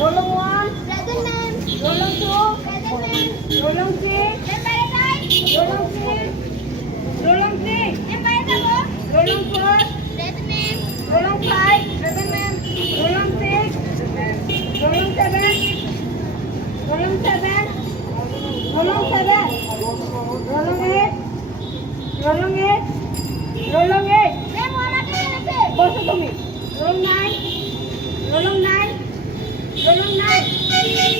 Rolong 1, present ma'am. Rolong 2, present ma'am. Rolong 3, Rolong 6, Rolong 3, Rolong 4, present ma'am. Rolong 5, present ma'am. Rolong 6, Rolong 7, Rolong 7, Rolong 7, Rolong 8, Rolong 8, Rolong 8. বসো তুমি। Rolong 9, Rolong 9, Rolong 9,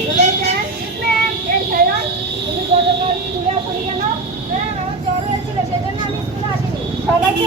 Rolong 10, ma'am. এই সায়ন, তুমি গতকাল স্কুলে আসনি কেন? Ma'am, আমার জ্বর হয়েছিল, সেজন্য আমি স্কুলে আসিনি। সবাইকে